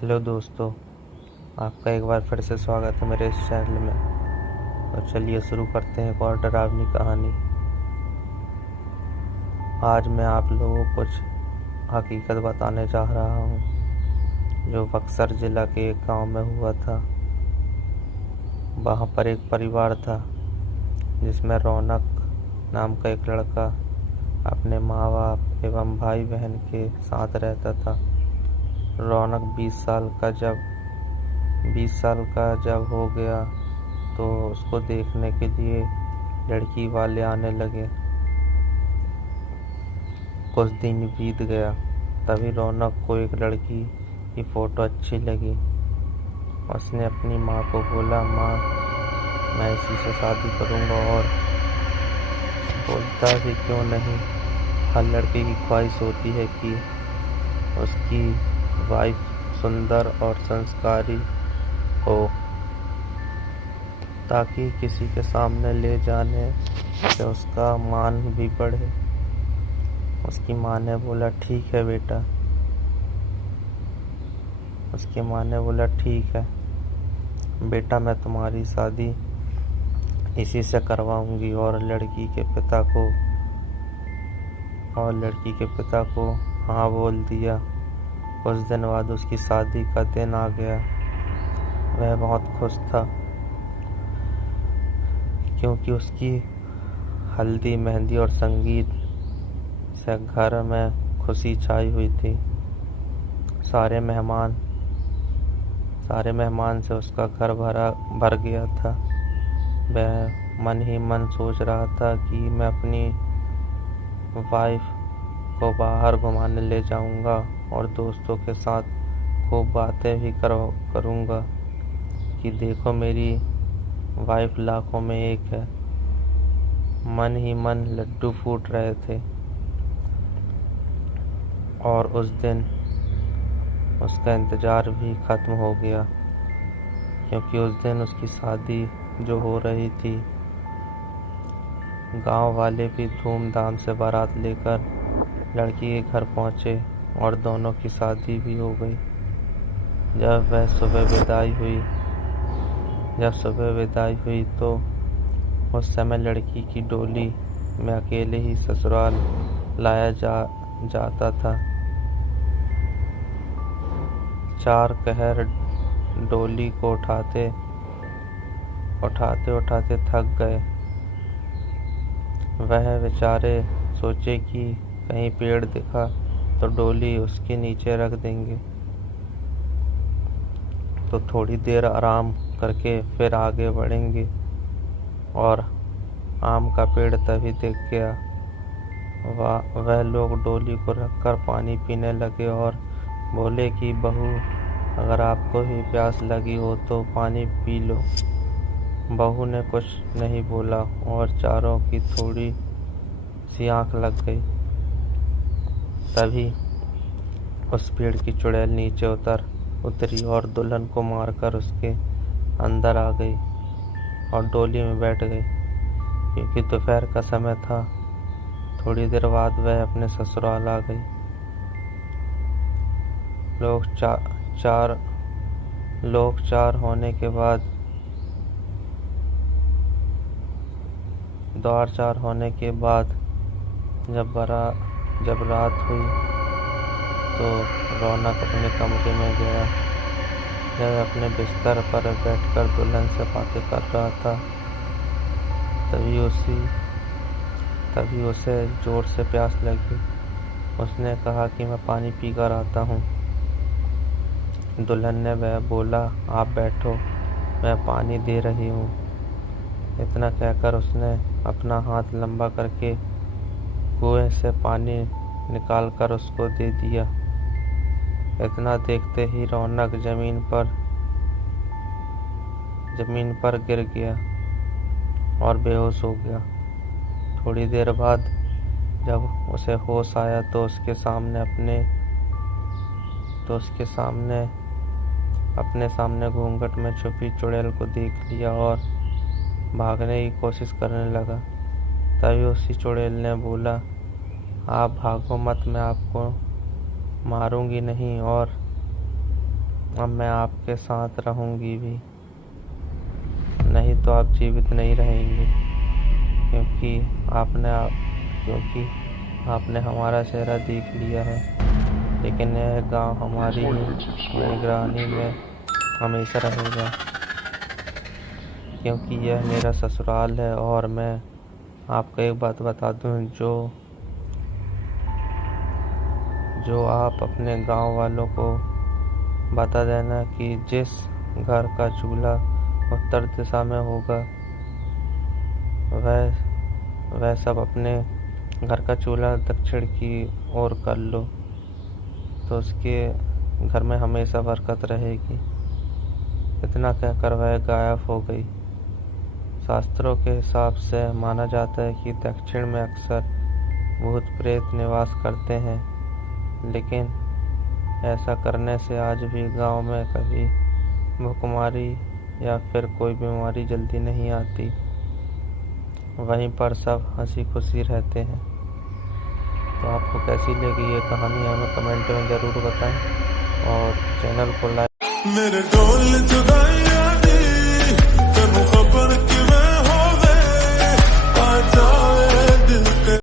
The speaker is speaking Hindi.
हेलो दोस्तों, आपका एक बार फिर से स्वागत है मेरे इस चैनल में। तो चलिए शुरू करते हैं एक और डरावनी कहानी। आज मैं आप लोगों को कुछ हकीकत बताने जा रहा हूँ जो बक्सर जिला के एक गांव में हुआ था। वहाँ पर एक परिवार था जिसमें रौनक नाम का एक लड़का अपने माँ बाप एवं भाई बहन के साथ रहता था। रौनक 20 साल का जब हो गया तो उसको देखने के लिए लड़की वाले आने लगे। कुछ दिन बीत गया, तभी रौनक को एक लड़की की फोटो अच्छी लगी। उसने अपनी माँ को बोला, माँ मैं इसी से शादी करूँगा। और बोलता भी क्यों नहीं, हर लड़के की ख्वाहिश होती है कि उसकी वाइफ सुंदर और संस्कारी हो, ताकि किसी के सामने ले जाने से उसका मान भी बढ़े। उसकी माँ ने बोला, ठीक है बेटा। उसकी माँ ने बोला, ठीक है बेटा, मैं तुम्हारी शादी इसी से करवाऊंगी। और लड़की के पिता को हाँ बोल दिया। कुछ दिन बाद उसकी शादी का दिन आ गया। वह बहुत खुश था क्योंकि उसकी हल्दी, मेहंदी और संगीत से घर में खुशी छाई हुई थी। सारे मेहमान से उसका घर भर गया था। वह मन ही मन सोच रहा था कि मैं अपनी वाइफ को बाहर घुमाने ले जाऊंगा और दोस्तों के साथ खूब बातें भी करूंगा कि देखो मेरी वाइफ लाखों में एक है। मन ही मन लड्डू फूट रहे थे। और उस दिन उसका इंतजार भी खत्म हो गया, क्योंकि उस दिन उसकी शादी जो हो रही थी, गांव वाले भी धूमधाम से बारात लेकर लड़की के घर पहुंचे और दोनों की शादी भी हो गई। जब सुबह विदाई हुई तो उस समय लड़की की डोली में अकेले ही ससुराल लाया जाता था। चार कहर डोली को उठाते उठाते थक गए। वह बेचारे सोचे कि कहीं पेड़ दिखा तो डोली उसके नीचे रख देंगे, तो थोड़ी देर आराम करके फिर आगे बढ़ेंगे। और आम का पेड़ तभी दिख गया। वह लोग डोली को रखकर पानी पीने लगे और बोले कि बहू, अगर आपको भी प्यास लगी हो तो पानी पी लो। बहू ने कुछ नहीं बोला और चारों की थोड़ी सी आंख लग गई। तभी उस पेड़ की चुड़ैल नीचे उतरी और दुल्हन को मारकर उसके अंदर आ गई और डोली में बैठ गई। क्योंकि दोपहर का समय था, थोड़ी देर बाद वह अपने ससुराल आ गई। लोग चार होने के बाद जब रात हुई तो रौनक अपने कमरे में गया। जब अपने बिस्तर पर बैठकर दुल्हन से बातें कर रहा था, तभी उसे जोर से प्यास लगी। उसने कहा कि मैं पानी पी कर आता हूँ। दुल्हन ने वह बोला, आप बैठो, मैं पानी दे रही हूँ। इतना कहकर उसने अपना हाथ लंबा करके कुएं से पानी निकालकर उसको दे दिया। इतना देखते ही रौनक जमीन पर गिर गया और बेहोश हो गया। थोड़ी देर बाद जब उसे होश आया तो उसके सामने घूंघट में छुपी चुड़ैल को देख लिया और भागने की कोशिश करने लगा। तभी उसी चुड़ैल ने बोला, आप भागो मत, मैं आपको मारूंगी नहीं। और अब मैं आपके साथ रहूंगी भी, नहीं तो आप जीवित नहीं रहेंगे, क्योंकि क्योंकि आपने हमारा चेहरा देख लिया है। लेकिन यह गांव हमारी ही निगरानी में हमेशा रहेगा, क्योंकि यह मेरा ससुराल है। और मैं आपको एक बात बता दूं, जो आप अपने गांव वालों को बता देना कि जिस घर का चूल्हा उत्तर दिशा में होगा, वह सब अपने घर का चूल्हा दक्षिण की ओर कर लो, तो उसके घर में हमेशा बरकत रहेगी। इतना कहकर वह गायब हो गई। शास्त्रों के हिसाब से माना जाता है कि दक्षिण में अक्सर भूत प्रेत निवास करते हैं, लेकिन ऐसा करने से आज भी गांव में कभी भूखमरी या फिर कोई बीमारी जल्दी नहीं आती। वहीं पर सब हंसी खुशी रहते हैं। तो आपको कैसी लगी ये कहानी हमें कमेंट में ज़रूर बताएं, और चैनल को लाइक। मेरे ढोल जुदाइयों